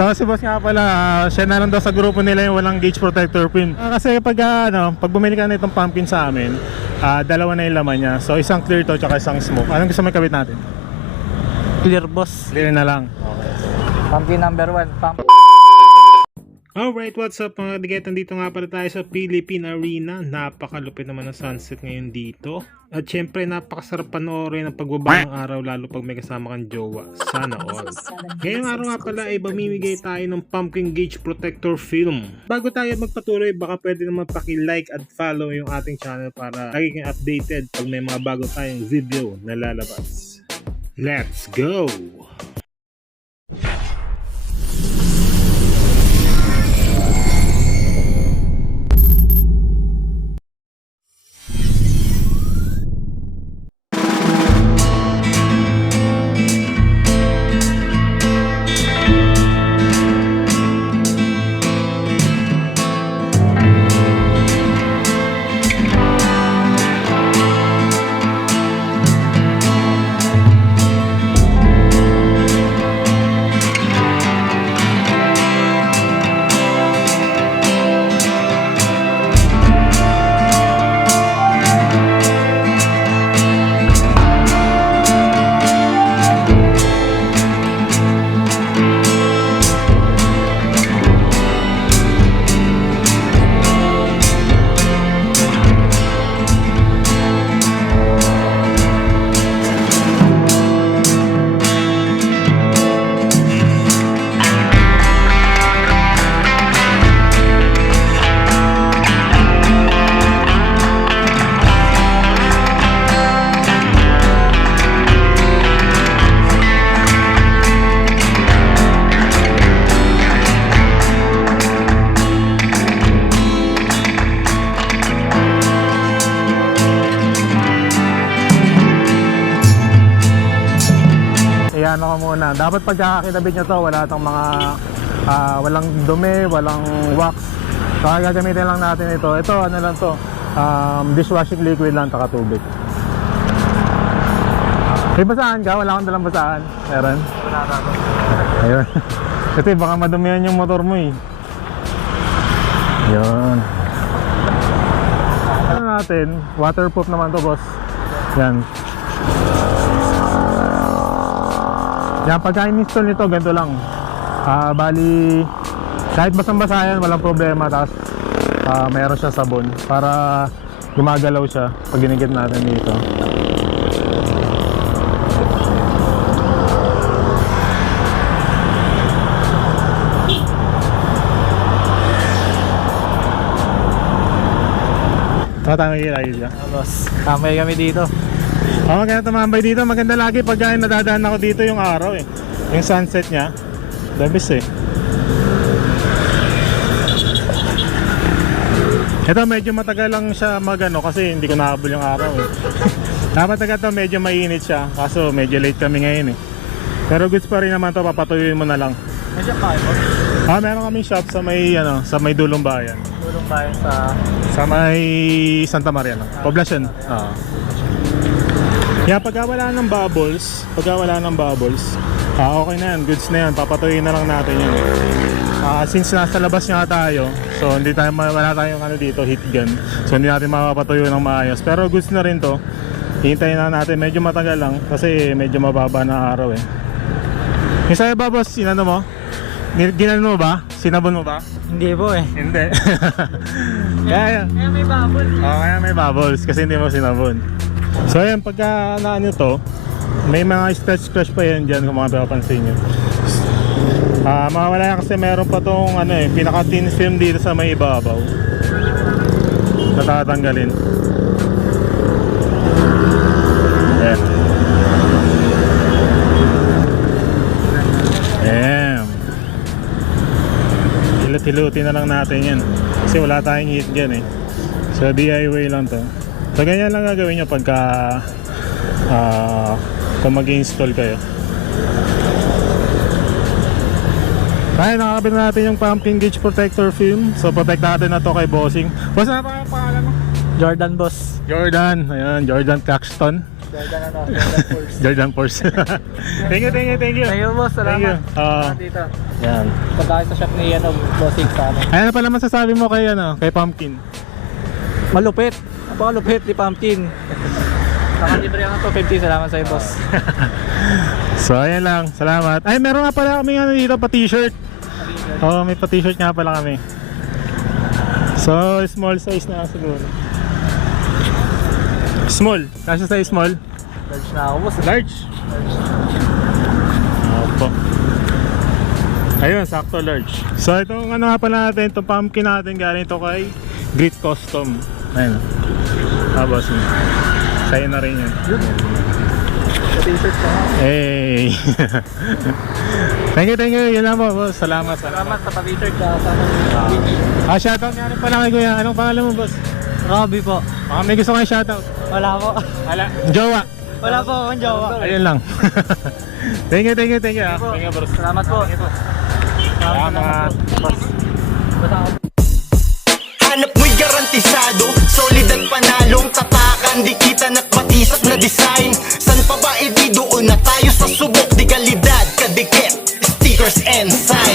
So si boss nga pala, siya na lang daw sa grupo nila yung walang gauge protector pin. Kasi pag bumili ka na itong pumpkin sa amin, dalawa na yung laman niya. So isang clear to tsaka isang smoke. Anong gusto mo ikabit natin? Clear boss. Clear na lang. Pumpkin number 1. Alright, what's up mga kadigetan? Dito nga pala tayo sa Philippine Arena. Napakalupit naman ng sunset ngayon dito. At syempre napakasarap panoorin ang pagbaba ng araw, lalo pag may kasama kang jowa. Sana all. Ngayong araw nga pala ay mamimigay tayo ng pumpkin gauge protector film. Bago tayo magpatuloy, baka pwede naman paki-like at follow yung ating channel para lagi kang updated pag may mga bago tayong video na lalabas. Let's go! Ano ka muna, dapat pagkakakitabit nyo to, wala itong mga walang dumi, walang wax. So gagamitin lang natin ito. Ito ano lang to, dishwashing liquid lang, taka tubig. May basahan ka? Wala akong dalang basahan. Meron? Wala na ako. Ayun. Kasi baka madumihan yung motor mo eh. Yun. Ano natin, waterproof naman to boss. Yan. Yan, pagka in-install nito, ganito lang. Bali, kahit basang-basa yan, walang problema. Tapos, mayroon siya sabon para gumagalaw siya pag ginigit natin dito. Tatangay lagi siya. Boss, tambay kami dito. Kaya tumambay dito, maganda lagi pag nadadaan ako dito yung araw eh. Yung sunset niya, the best eh. Ito medyo matagal lang siya magano kasi hindi ko nahabol yung araw eh. Dapat agad to medyo mainit siya, kaso medyo late kami ngayon eh. Pero goods pa rin naman to, papatuyuin mo na lang. May shop tayo boss? Meron kaming shop sa may sa may Dulong Bayan. Tulong tayo Sa may Santa Maria no? Poblacion. Kaya pagka wala ng bubbles, okay na yan, goods na yan, papatuyin na lang natin yun. Since nasa labas nga tayo, so wala tayong dito, heat gun. So hindi natin mapapatuyo ng maayos. Pero goods na rin to. Hintayin na natin, medyo matagal lang kasi medyo mababa na araw eh. Yung sa'yo ba boss, sinano mo? Ginano mo ba? Sinabon mo ba? Hindi po eh. Hindi. Kaya may bubble. kaya may bubbles kasi hindi mo sinabon. So ayan, pagka naano to, may mga scratch pa yan dyan kung mga papansin nyo. Mawala kasi meron pa tong pinaka thin film dito sa may ibabaw. Natatanggalin. Ayan. Ayan. Hilot-hilutin na lang natin yan kasi wala tayong heat dyan eh. So DIY lang to. So ganyan lang gagawin nyo pagka kung mag-install kayo. Kaya nakakabit na natin yung pumpkin gauge protector film. So protect natin na to kay bossing. Boss, ano pa yung pangalan mo? Jordan boss. Jordan. Ayan, Jordan Claxton. Jordan Force. Thank you. Thank you, boss. Thank you. Salamat. Dito. Yan. Punta kayo sa shop ni Bossing sa ano. Ano pala masasabi mo kay kay Pumpkin? Malupit. Napakalupit ni Pumpkin. Nakalibre ako 250. Salamat sa'yo, boss. So ayan lang, salamat. Ay, meron nga pala kami dito pa t-shirt. Oo, may pa t-shirt nga pala kami. So, small size na lang siguro. Small, kasi sa small. Large na ako, boss. Large. Opo. Ayun, sakto large. So itong ano nga pala natin, itong pumpkin natin galing ito kay Grit Custom. Ayun. Tapos sa'yo na rin yun. Sa t-shirt ko. Hey. Thank you. Yun lang po, boss. Salamat. Salamat sa pa-t-shirt ka. Sana. Shoutout nga rin pala kay Kuya. Anong pangalan mo, boss? Robby po. Baka may gusto kang shoutout. Wala po. Wala. Jowa. Wala po akong jowa. Ayun lang. Thank you. Thank you, boss. Salamat po. Salamat. Boss. Hanap mo'y garantisado, solid at panalong tatakan, di kita na't matisat na design. San pa ba doon na tayo sa subok, di kalidad, kadikit, stickers and sign.